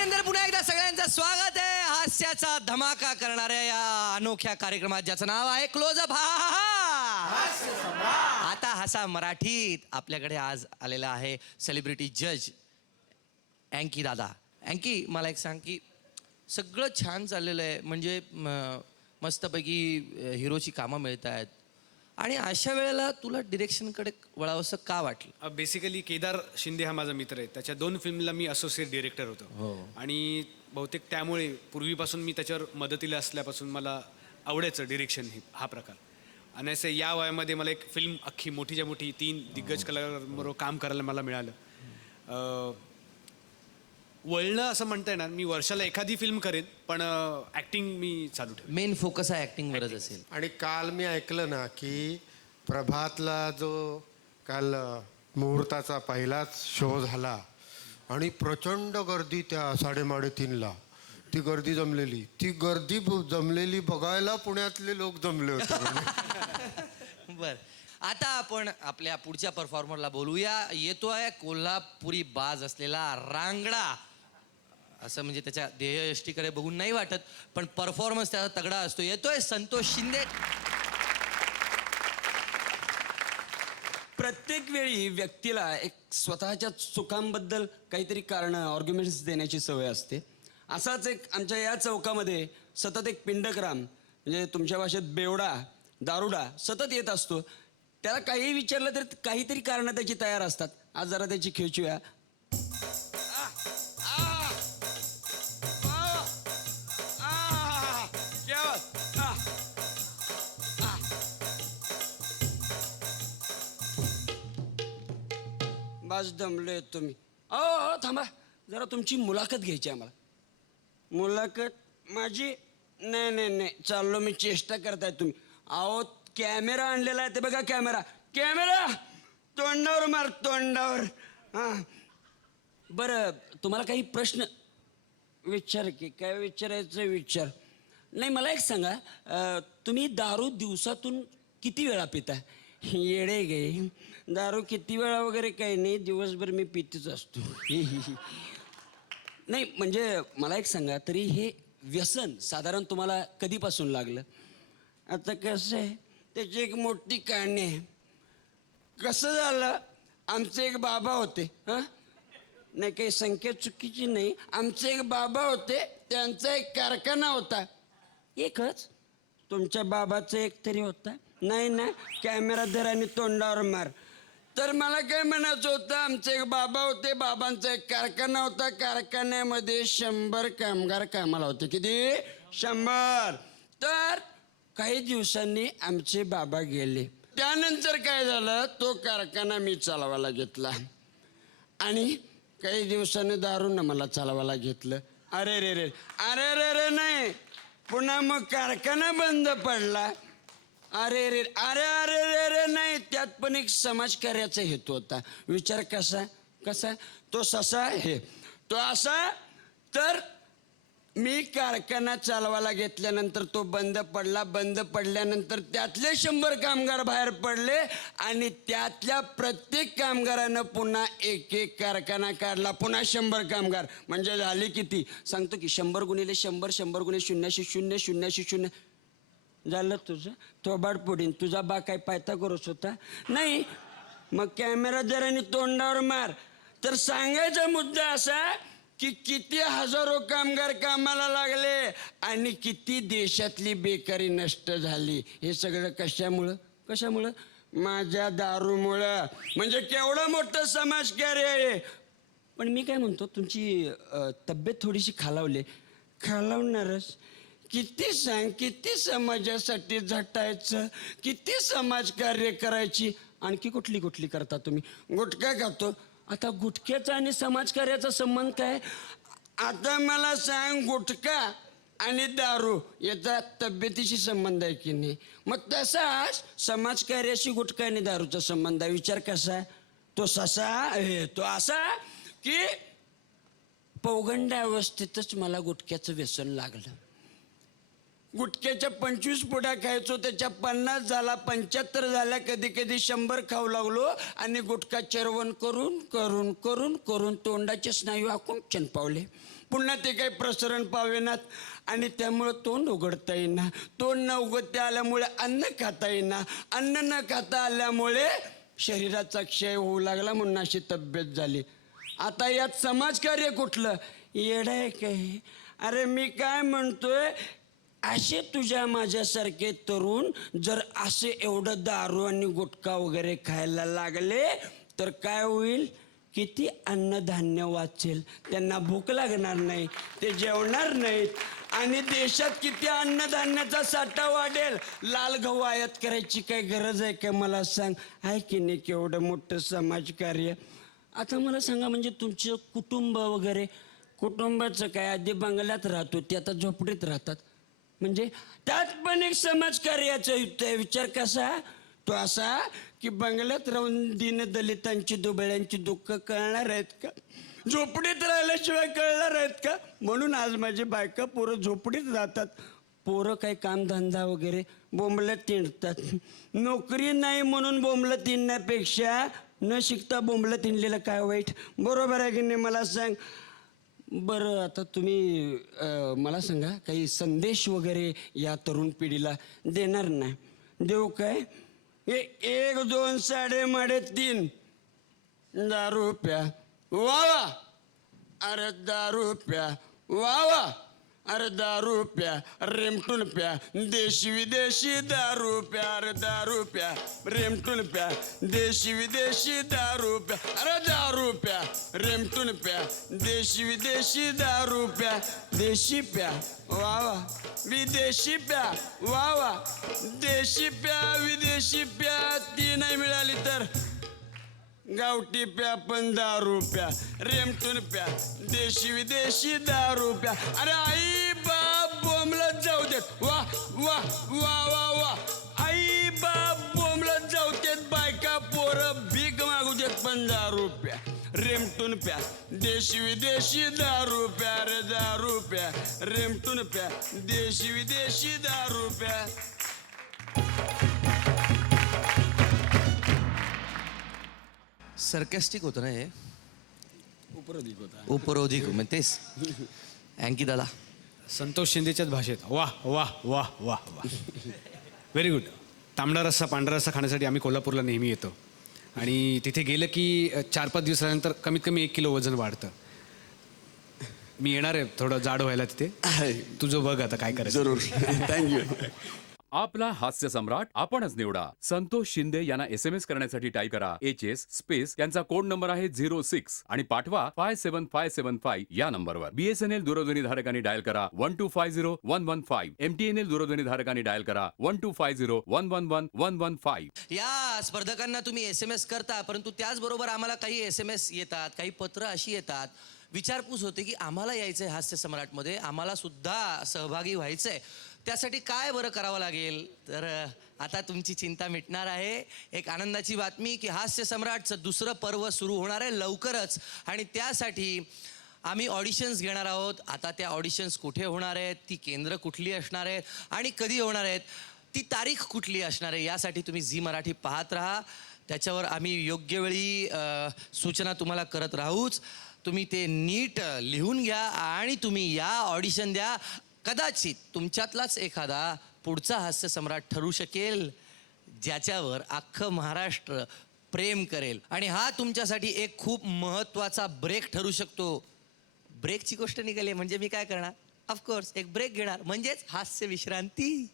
अभिनंदन, पुन्हा एकदा सगळ्यांचं स्वागत आहे हास्याचा धमाका करणाऱ्या या अनोख्या कार्यक्रमात, ज्याचं नाव आहे क्लोजअप. आता हसा मराठीत. आपल्याकडे आज आलेला आहे सेलिब्रिटी जज अँकी दादा. अँकी, मला एक सांग की सगळं छान चाललेलं आहे, म्हणजे मस्तपैकी हिरोची कामं मिळत आहेत, आणि अशा वेळेला तुला डिरेक्शनकडे वळावंसं का वाटलं? बेसिकली केदार शिंदे हा माझा मित्र आहे. त्याच्या 2 फिल्मला मी असोसिएट डिरेक्टर होतो. आणि बहुतेक त्यामुळे पूर्वीपासून मी त्याच्यावर मदतीला असल्यापासून मला आवडायचं डिरेक्शन हा प्रकार. आणि असं या वयामध्ये मला एक फिल्म अख्खी मोठीच्या मोठी 3 दिग्गज कलाकारांबरोबर काम करायला मला मिळालं. वळणं असं म्हणता येणार, मी वर्षाला एखादी फिल्म करेन, पण ॲक्टिंग मी चालू ठेवेन. मेन फोकस हा ॲक्टिंगवरच असेल. आणि काल मी ऐकलं ना की प्रभातला जो काल मुहूर्ताचा पहिलाच शो झाला आणि प्रचंड गर्दी त्या 3:30ला ती गर्दी जमलेली. ती गर्दी जमलेली बघायला पुण्यातले लोक जमले होते. बर, आता आपण आपल्या पुढच्या परफॉर्मरला बोलूया. येतोय कोल्हापुरी बाज असलेला रांगडा. असं म्हणजे त्याच्या देहयष्टीकडे बघून नाही वाटत, पण परफॉर्मन्स त्याचा तगडा असतो. येतोय संतोष शिंदे. प्रत्येक वेळी व्यक्तीला एक स्वतःच्या चुकांबद्दल काहीतरी कारण आर्ग्युमेंट्स देण्याची सवय असते. असाच एक आमच्या या चौकामध्ये सतत एक पिंडकराम, म्हणजे तुमच्या भाषेत बेवडा, दारुडा सतत येत असतो. त्याला काही विचारलं तर काहीतरी कारणं त्याची तयार असतात. आज जरा त्याची खेचूया. बाज दमलोय तुम्ही. थांबा, जरा तुमची मुलाखत घ्यायची आहे आम्हाला. मुलाखत माझी? नाही नाही नाही, चाललो मी. चेष्टा करताय तुम्ही. अहो, कॅमेरा आणलेला आहे, ते बघा. कॅमेरा कॅमेरा तोंडावर मार, तोंडावर. हां, बरं, तुम्हाला काही प्रश्न विचार की काय विचारायचं विचार. नाही, मला एक सांगा, तुम्ही दारू दिवसातून किती वेळा पिता? येडे गे, दारू किती वेळा वगैरे काही नाही, दिवसभर मी पितच असतो. नाही, म्हणजे मला एक सांगा, तरी हे व्यसन साधारण तुम्हाला कधीपासून लागलं? आता कसं आहे, त्याची एक मोठी कहाणी आहे. कसं झालं, आमचे एक बाबा होते. हां, नाही, काही संख्या चुकीची नाही. आमचे एक बाबा होते, त्यांचा एक कारखाना होता. एकच? तुमच्या बाबाचा एक तरी होता? नाही ना, कॅमेरा धर आणि तोंडावर मार. तर मला काय म्हणायचं होतं, आमचे एक बाबा होते, बाबांचा एक कारखाना होता. कारखान्यामध्ये 100 कामगार कामाला होते. किती? 100. तर काही दिवसांनी आमचे बाबा गेले. त्यानंतर काय झालं, तो कारखाना मी चालवायला घेतला आणि काही दिवसांनी दारूनं मला चालवायला घेतलं. अरे रे रे, अरे रे रे नाही, पुन्हा मग कारखाना बंद पडला. अरे रे, अरे अरे रे रे नाही, त्यात पण एक समाजकार्याचा हेतू होता. विचार कसा कसा, तो ससा हे, तो असा. तर मी कारखाना चालवायला घेतल्यानंतर तो बंद पडला. बंद पडल्यानंतर त्यातले 100 कामगार बाहेर पडले आणि त्यातल्या प्रत्येक कामगारानं पुन्हा एक एक कारखाना काढला. पुन्हा 100 कामगार, म्हणजे झाले किती सांगतो की 100 गुणिले 100, 100 गुणिले 0 0 0 झालं तुझं. थोबाड पुढीन. तुझा बा काय पायथागोरस होता? नाही. मग कॅमेरा जर आणि तोंडावर मार. तर सांगायचा मुद्दा असा की किती हजारो कामगार कामाला लागले आणि किती देशातली बेकारी नष्ट झाली. हे सगळं कशामुळं? कशामुळं? माझ्या दारूमुळं. म्हणजे केवढं मोठं समाजकार्य आहे. पण मी काय म्हणतो, तुमची तब्येत थोडीशी खालावली. खालावणारच. किती सांग, किती समाजासाठी झटायचं, किती समाजकार्य करायची. आणखी कुठली कुठली करता तुम्ही? गुटखा खातो. आता गुटख्याचा आणि समाजकार्याचा संबंध काय? आता मला सांग, गुटखा आणि दारू याचा तब्येतीशी संबंध आहे की नाही? मग तसाच समाजकार्याशी गुटखा आणि दारूचा संबंध आहे. विचार कसा? तो ससा हे, तो असा की पौगंड अवस्थेतच मला गुटख्याचं व्यसन लागलं. गुटख्याच्या 25 पुड्या खायचो, त्याच्या 50 झाला, 75 झाल्या, कधी कधी 100 खाऊ लागलो. आणि गुटखा चरवण करून करून करून करून तोंडाचे स्नायू आकुंचन पावले. पुन्हा ते काही प्रसरण पावेनात आणि त्यामुळं तोंड उघडता येईना. तोंड न उघडता आल्यामुळे अन्न खाता येईना. अन्न न खाता आल्यामुळे शरीराचा क्षय होऊ लागला म्हणून अशी तब्येत झाली. आता यात समाजकार्य कुठलं? येडं आहे काय? अरे मी काय म्हणतोय, असे तुझ्या माझ्यासारखे तरुण जर असे एवढं दारू आणि गुटखा वगैरे खायला लागले तर काय होईल? किती अन्नधान्य वाचेल, त्यांना भूक लागणार नाही, ते जेवणार नाहीत आणि देशात किती अन्नधान्याचा साठा वाढेल. लाल गहू आयात करायची काय गरज आहे का मला सांग? आहे की नाही केवढं मोठं समाजकार्य? आता मला सांगा, म्हणजे तुमचं कुटुंब वगैरे, कुटुंबाचं काय? आधी बंगल्यात राहत होती, आता झोपडीत राहतात. म्हणजे त्यात पण एक समाजकार्याचा विचार कसा? तो असा की बंगल्यात राहून दीनदलितांची दुबळ्यांची दुःख कळणार आहेत का? झोपडीत राहिल्याशिवाय कळणार आहेत का? म्हणून आज माझी बायका पोरं झोपडीत राहतात. पोरं काही कामधंदा वगैरे बोंबलत तिंडतात. नोकरी नाही म्हणून बोंबलत तिंडण्यापेक्षा न शिकता बोंबलत तिंडलेलं काय वाईट? बरोबर आहे की नाही मला सांग? बरं, आता तुम्ही मला सांगा, काही संदेश वगैरे या तरुण पिढीला देणार नाही? देऊ काय? हे 1 2 साडे माडे 3 दारू प्या वा वा, अरे दारू प्या वा वा, अरे दारू प्या, रेमटून प्या, देशी विदेशी दारू प्या, अरे दारू प्या, रेमटून प्या, देशी विदेशी दारू प्या, अरे दारू प्या, रेमटून प्या, देशी विदेशी दारू प्या, देशी प्या वा वा, विदेशी प्या वा वा, देशी प्या विदेशी प्या, ती नाही मिळाली तर गावठी प्या पण दारू प्या, रेमटून प्या, देशी विदेशी दारू प्या. अरे आई बाप बोंबलत जाऊ देत, वा वा वा वा वा, आई बाप बोंबलत जाऊ देत, बायका पोरं भीक मागू देत पण दारू प्या, रेमटून प्या, देशी विदेशी दारू प्या, रे दारू प्या, रेमटून प्या, देशी विदेशी दारू प्या. सरकॅस्टिक होतं ना हे? उपरोधिक होता. उपरोधिक म्हणजे तेच. अँकी दादा, संतोष शिंदेच्याच भाषेत वा वा वा वा वा, व्हेरी गुड. तांबडा रस्सा पांढरा रस्सा खाण्यासाठी आम्ही कोल्हापूरला नेहमी येतो आणि तिथे गेलं की 4-5 दिवसानंतर कमीत कमी 1 किलो वजन वाढतं. मी येणार आहे थोडं जाड व्हायला तिथे. तुझं बघ आता काय करायचं. जरूर. थँक्यू. आपला हास्य सम्राट आपणच निवडा. संतोष शिंदे यांना SMS करण्यासाठी टाईप करा HS स्पेस त्यांचा कोड नंबर आहे 06 आणि पाठवा 57575 या नंबरवर. BSNL दूरध्वनी धारकांनी डायल करा 1250115. MTNL दूरध्वनी धारकांनी डायल करा 1250111 या स्पर्धकांना तुम्ही SMS करता, परंतु त्याचबरोबर आम्हाला काही SMS येतात, काही पत्र अशी येतात, विचारपूस होते की आम्हाला यायचंय हास्य सम्राटमध्ये, आम्हाला सुद्धा सहभागी व्हायचंय, त्यासाठी काय बरं करावं लागेल? तर आता तुमची चिंता मिटणार आहे. एक आनंदाची बातमी की हास्य सम्राटचं दुसरं पर्व सुरू होणार आहे लवकरच आणि त्यासाठी आम्ही ऑडिशन्स घेणार आहोत. आता त्या ऑडिशन्स कुठे होणार आहेत, ती केंद्र कुठली असणार आहेत आणि कधी होणार आहेत, ती तारीख कुठली असणार आहे, यासाठी तुम्ही झी मराठी पाहत राहा. त्याच्यावर आम्ही योग्य वेळी सूचना तुम्हाला करत राहूच. तुम्ही ते नीट लिहून घ्या आणि तुम्ही या, ऑडिशन द्या. कदाचित तुमच्यातलाच एखादा पुढचा हास्य सम्राट ठरू शकेल, ज्याच्यावर अख्खं महाराष्ट्र प्रेम करेल. आणि हा तुमच्यासाठी एक खूप महत्त्वाचा ब्रेक ठरू शकतो. ब्रेकची गोष्ट निघाली म्हणजे मी काय करणार? ऑफकोर्स एक ब्रेक घेणार, म्हणजेच हास्य विश्रांती.